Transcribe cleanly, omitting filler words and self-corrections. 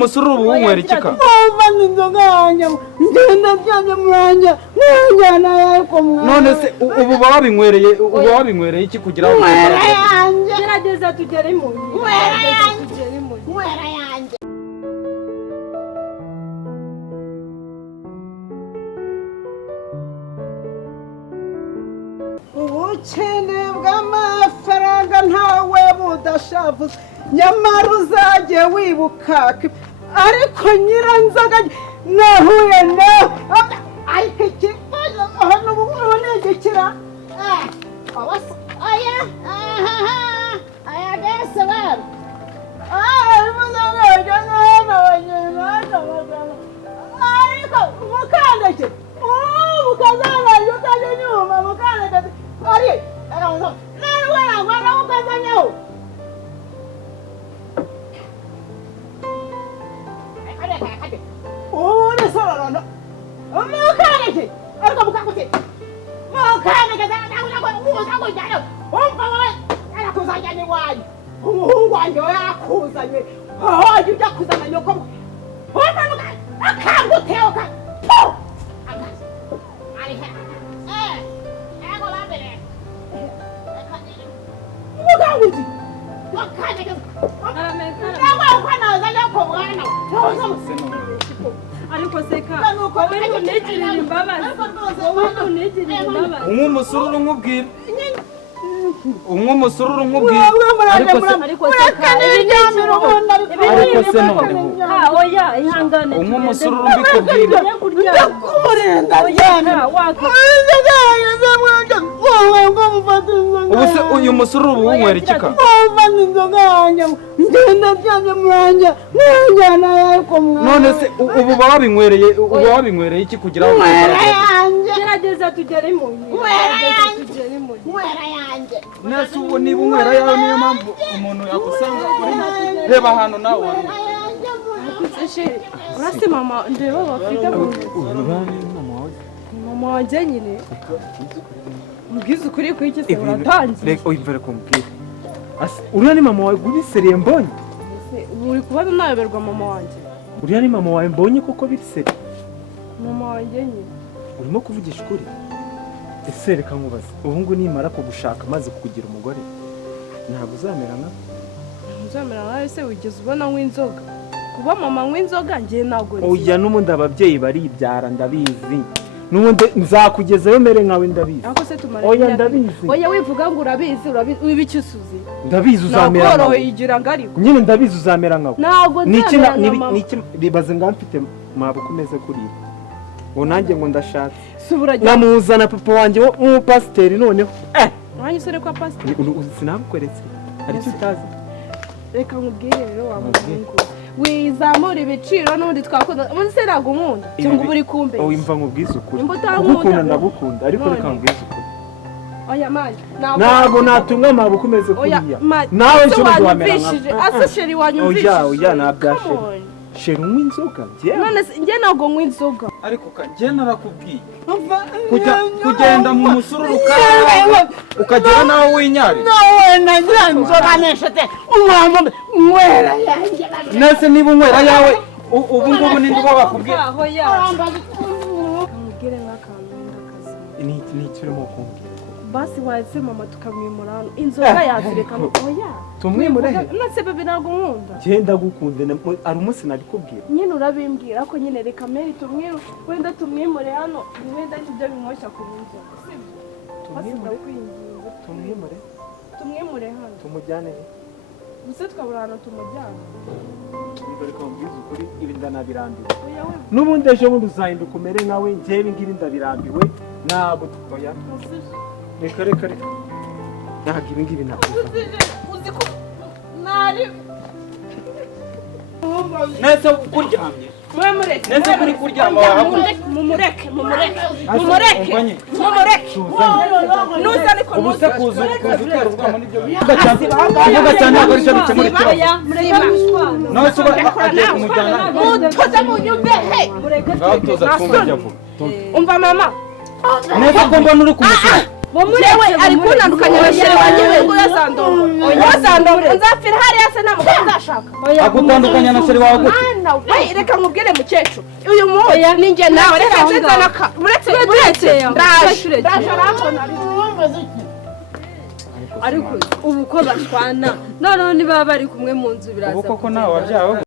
musuru ubu unywera iki ka mva inzoga yanjye ngenda byanye muranje njyana yako mwana none se ubu wabinywereye iki kugira ngo gerageza tugere mu mwera yanjye ubukene bw'amafaranga ntawe budashavuza nyamara uzajye wibuka ariko nyiranzoga nahuye nawe ariko ikibazo hano ubu nigikira aya bese bana ariko mukandage ukazanaje ukaje nyuma mukandage ari nawe nagwana ukazanyaho uri sororano mukandage ariko mukakute mukandage uzakujyana umva wowe yarakuzanye wanyu umuhungu wanjye yarakuzanye hoje ujya kuzana nyoko umva akanguteo ka akazi ari he ego labere muganguzi wakandage ukanaza nyoko mwana ariko seka wowe ntunegirire imbabazi unywa umusururu nkubwira ariko seka ariko se noneho oya ihangane unywa umusururu mbikubwira ubu se uyu musururu ubu unywera iki ka ngenda byanye muranje njyana yako mwana none se ubu wabinywereye iki kugira ngo gerageza tugere mu mwera yanjye nese ubu niba unywera yawe niyo mpamvu umuntu yagusanga reba hano nawe urase mama ndeba bafite mama wanjye nyine mubwiza ukuri ko iki se uratangiye reka uyimvere kumbwira uriya ni mama wawe gubiseriye mbonye uri kubona nayoberwa mama wanjye uriya ni mama wawe mbonye kuko biseri mama wanjye nyine urimo kuvugisha ukuri ese reka nkubaze ubu ngubu nimara kugushaka maze kukugira umugore ntabwo uzamera nawe se wigeze ubona nk'inzoga kuba mama nk'inzoga njye ntabwo oya n'ubundi ababyeyi baribyara ndabizi n'ubundi nzakugezayo mere nkawe ndabizi oya ndabizi oya wivuga ngo urabizi wibiki usuzi ndabizi uzamera nkawe nakoroheye igira ngo ariko nyine ndabizi uzamera nkawe ntabwo nzamera nka mama ribaze ngo mfite mabuko umeze kuriya ngo nanjye ngo ndashatse namuzana papa wanjye w'umupasiteri noneho wanyu sore kwa pasiteri sinabukweretse hari icyo utazi reka nkubwire rero wa muhungu wizamura ibiciro n'ubundi twakunda ubundi se ntabwo nkunda cyangwa uba uri kumbe wimva nkubwize ukuri ugukunda ndagukunda ariko reka nkubwize ukuri oya mani ntabwo natunga mabuko umeze kuriya nawe nshobora guhamera nkawe ase sheri wanyumvishije oya nabyasheri sheri unywa inzoga none njye ntabwo nywa inzoga ariko njye narakubwiye kugenda mu musururu ukagera nawe winyari nawe nagira inzoga neshete umwamba mwera yanjye nese niba unywera yawe ubu ngubu ninde uba wakubwira kamubwire nk'akantu ndakazi ni icyo urimo kumbwira basi wahise mama tukamwimura hano inzoga yazireka oya tumwimure nase bebe ntabwo nkunda genda gukunde ari umunsi nari kubwira nyine urabimbwira ko nyine reka meri tumwiru wenda tumwimure hano wenda nibyo bimwoshya ku nzoga tumwimure hano tumujyane gusa twabura ahantu tumujyana reka mbwize ukuri ibi ndanabirambiwe n'ubundi ejo bundi uzahinduka umere nkawe njyewe ngibi ndabirambiwe ntabwo oya reka ntabwo ibi ngibi ntabwo uzi ko nari nese kuryamye nese kuri kuryama mumureke nuza ariko ubuse kuza utera ubwamo n'ibyo bivuga cyane ntabwo aricyo bikemura ikibazo nawe se agiye kumujyana mutoze mu nyumbehe ngaho tuza twumva ajya vuba umva mama neza ko mbona uri kumusura jewe ari kunandukanya na shere wanjye ngo yazandongora nzapfira hariya se nta mugabo nzashaka agutandukanya na shere wawe gute reka nkubwire mukecuru uyu munsi ninjye nawe reka nzanaka uretse ndaje arambona ariko ubu ko bashwana noneho niba bari kumwe mu nzu biraza ubu koko nawe wabyawe